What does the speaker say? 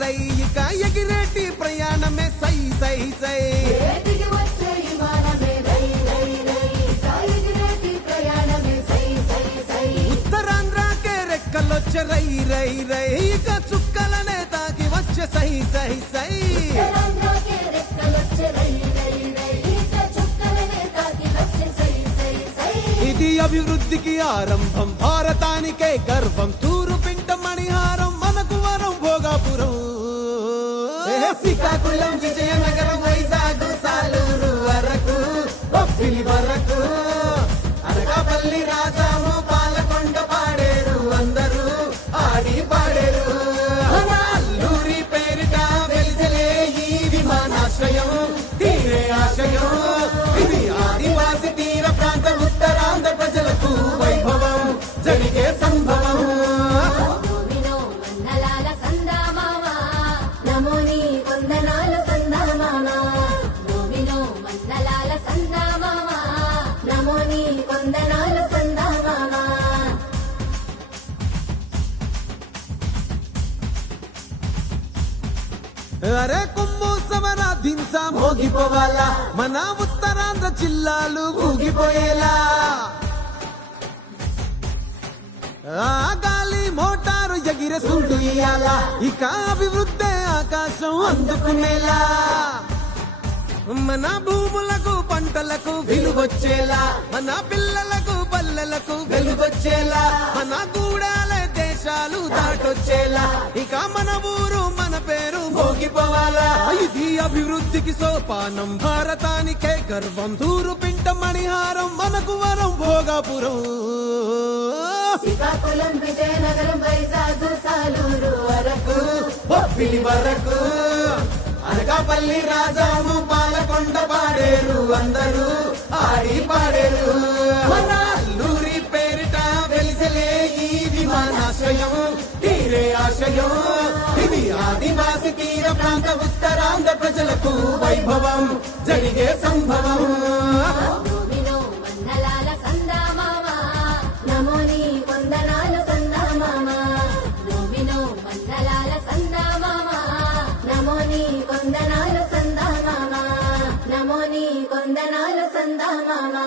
రై ఇక ఎగిరేటి ప్రయాణమే సై సై సై ఉత్తరాంధ్రకే రెక్కలొచ్చే రై రై రై ఇక చుక్కలనే తాకి వచ్చే సై సై సై ఇది అభివృద్ధికి ఆరంభం భారతానికే గర్వం తూరు పింట మణిహారం మనకు వరం భోగాపురం శ్రీకాకుళం విజయనగరం వైజాగ్ సాలూరు వరకు బొబ్బిలి వరకు అనకాపల్లి రాజాము పాలకొండ పాడేరు అందరూ ఆడి పాడేరు అల్లూరి పేరిట వెలిసలే ఈ విమానాశ్రయం తీరే ఆశయం ఇది ఆదివాసి తీర ప్రాంత ఉత్తరాంధ్ర ప్రజలకు వైభవం జరిగే సంభవం అరే కుమ్ము సమర దింస మోగిపోవాలా మన ఉత్తరాంధ్ర జిల్లాలు ఊగిపోయేలా ఆ గాలి మోటారు ఎగిరే సుండు ఇయ్యాలా ఇక అభివృద్ధి ఆకాశం అందుకునేలా మన భూములకు పంటలకు విలువొచ్చేలా మన పిల్లలకు పల్లెలకు వెలుగొచ్చేలా మన గూడాల దేశాలు దాటొచ్చేలా ఇక మన ఊరు మన పేరు మోగిపోవాలా ఇది అభివృద్ధికి సోపానం భారతానికే గర్వం తూరు పింట మణిహారం మనకు వరం భోగాపురం శ్రీకాకుళం విజయనగరం వైజాగ్ సాలూరు వరకు బొబ్బిలి వరకు అనకాపల్లి రాజాము పాలకొండ పాడేరు అందరూ ఆడి పాడేరు అల్లూరి పేరిట వెలిసలే ఈ విమానాశ్రయం తీరే ఆశయం ఇది ఆదివాసి తీర ప్రాంత ఉత్తరాంధ్ర ప్రజలకు వైభవం జరిగే సంభవం కొందనాలు సందా మామా